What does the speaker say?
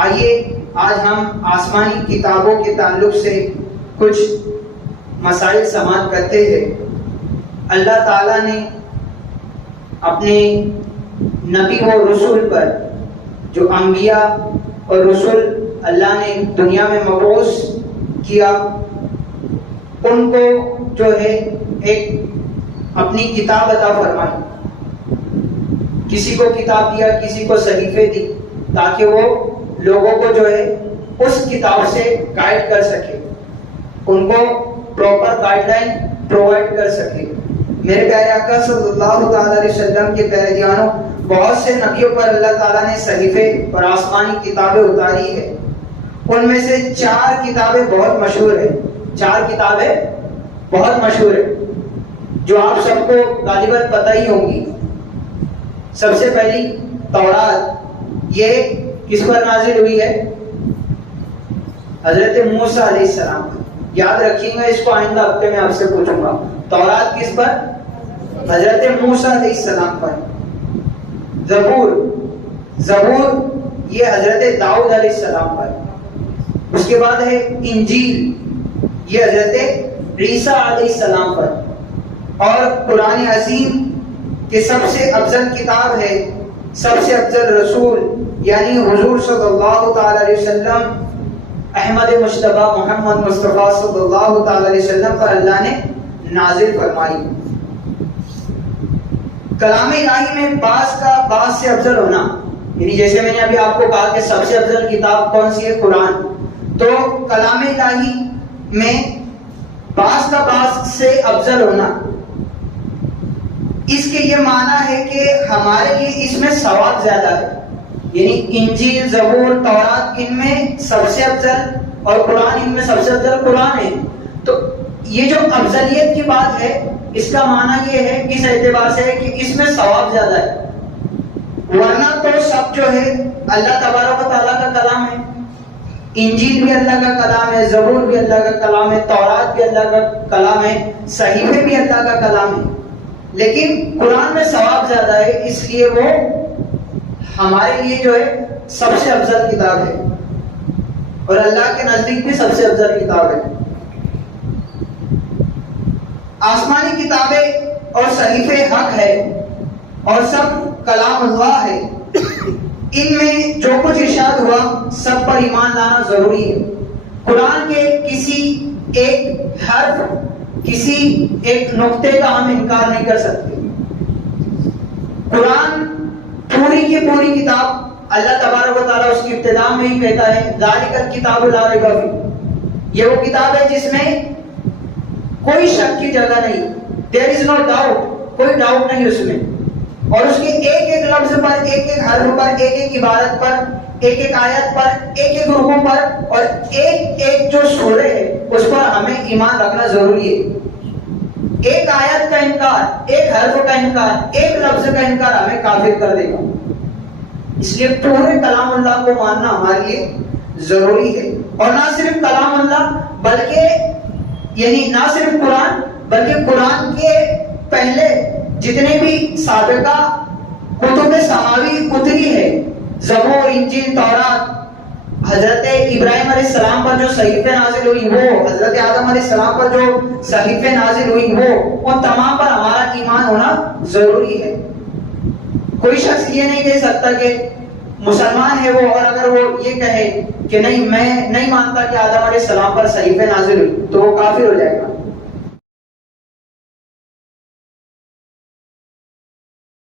آئیے آج ہم آسمانی کتابوں کے تعلق سے کچھ مسائل سماعت کرتے ہیں۔ اللہ تعالیٰ نے اپنے نبی و رسول پر، جو انبیاء اور رسول اللہ نے دنیا میں مبعوث کیا، ان کو جو ہے ایک اپنی کتاب عطا فرمائی۔ کسی کو کتاب دیا، کسی کو صحیفے دی، تاکہ وہ لوگوں کو جو ہے اس کتاب سے گائیڈ کر سکے، ان کو پراپر گائیڈ لائن پرووائڈ کر سکے۔ میرے پیارے آقا صلی اللہ تعالی علیہ وسلم کے پیارے دیوانوں، بہت سے نبیوں پر اللہ تعالیٰ نے صحیفے اور آسمانی کتابیں اتاری ہے۔ ان میں سے 4 کتابیں بہت مشہور ہیں، 4 کتابیں بہت مشہور ہیں جو آپ سب کو غالباً پتہ ہی ہوں گی۔ سب سے پہلی تورات، یہ کس پر نازل ہوئی ہے؟ حضرت موسیٰ علیہ السلام پر۔ یاد رکھیں گا، اس کو آئندہ ہفتے میں آپ سے پوچھوں گا۔ تورات کس پر؟ حضرت موسیٰ علیہ السلام پر۔ زبور یہ حضرت داؤد علیہ السلام پر۔ اس کے بعد ہے انجیل، یہ حضرت عیسیٰ علیہ السلام پر۔ اور قرآن عظیم کہ سب سے افضل کتاب ہے، سب سے افضل رسول یعنی حضور صلی اللہ تعالی علیہ وسلم، احمد مجتبی محمد مصطفیٰ صلی اللہ تعالی علیہ وسلم پر اللہ نے نازل فرمائی۔ کلام الہی میں بعض سے افضل ہونا، یعنی جیسے میں نے ابھی آپ کو کہا کہ سب سے افضل کتاب کون سی ہے؟ قرآن۔ تو کلام الہی میں بعض سے افضل ہونا، اس کے یہ معنی ہے کہ ہمارے لیے اس میں ثواب زیادہ ہے، یعنی انجیل، زبور، تورات ان میں سب سے افضل اور قرآن ان میں سب سے افضل قرآن ہے۔ تو یہ جو افضلیت کی بات ہے، اس کا معنی یہ ہے اس اعتبار سے ہے کہ اس میں ثواب زیادہ ہے، ورنہ تو سب جو ہے اللہ تبارک و تعالیٰ کا کلام ہے۔ انجیل بھی اللہ کا کلام ہے، زبور بھی اللہ کا کلام ہے، تورات بھی اللہ کا کلام ہے، صحیفے بھی اللہ کا کلام ہے، لیکن قرآن میں ثواب زیادہ ہے، اس لیے وہ ہمارے لیے جو ہے سب سے افضل کتاب ہے اور اللہ کے نزدیک بھی سب سے افضل کتاب ہے۔ آسمانی کتابیں اور صحیفے حق ہے اور سب کلام اللہ ہے، ان میں جو کچھ ارشاد ہوا سب پر ایمان لانا ضروری ہے۔ قرآن کے کسی ایک حرف، کسی ایک نقطے کا ہم انکار نہیں کر سکتے۔ قرآن پوری کی پوری کتاب، اللہ تبارک و تعالیٰ اس کی ابتدا میں ہی کہتا ہے ذالک الکتاب لا ریب فیہ، یہ وہ کتاب ہے جس میں کوئی شک کی جگہ نہیں، دیر از نو ڈاؤٹ، کوئی ڈاؤٹ نہیں اس میں، اور اس کے ایک ایک لفظ پر، ایک ایک حرف پر، ایک ایک عبارت پر، ایک ایک آیت پر، ایک ایک رکوع پر اور ایک ایک جو سورہ ہے اس پر ہمیں ایمان رکھنا ضروری ہے۔ ایک آیت کا انکار، ایک حرف کا انکار، ایک لفظ کا انکار ہمیں کافر کر دے گا، اس لیے پورے کلام اللہ کو ماننا ہمارے لیے ضروری ہے۔ اور نہ صرف کلام اللہ بلکہ یعنی نہ صرف قرآن بلکہ قرآن کے پہلے جتنے بھی سابقہ کتب سماوی اتری ہے، زبور، انجیل، تورات، حضرت ابراہیم علیہ السلام پر جو صحیفے نازل ہوئی وہ، حضرت آدم علیہ السلام پر جو صحیفے نازل ہوئی وہ، ان تمام پر ہمارا ایمان ہونا ضروری ہے۔ کوئی شخص یہ نہیں کہہ سکتا کہ مسلمان ہے وہ اور اگر وہ یہ کہے کہ نہیں میں نہیں مانتا کہ آدم علیہ السلام پر صحیفے نازل ہوئی تو وہ کافر ہو جائے گا۔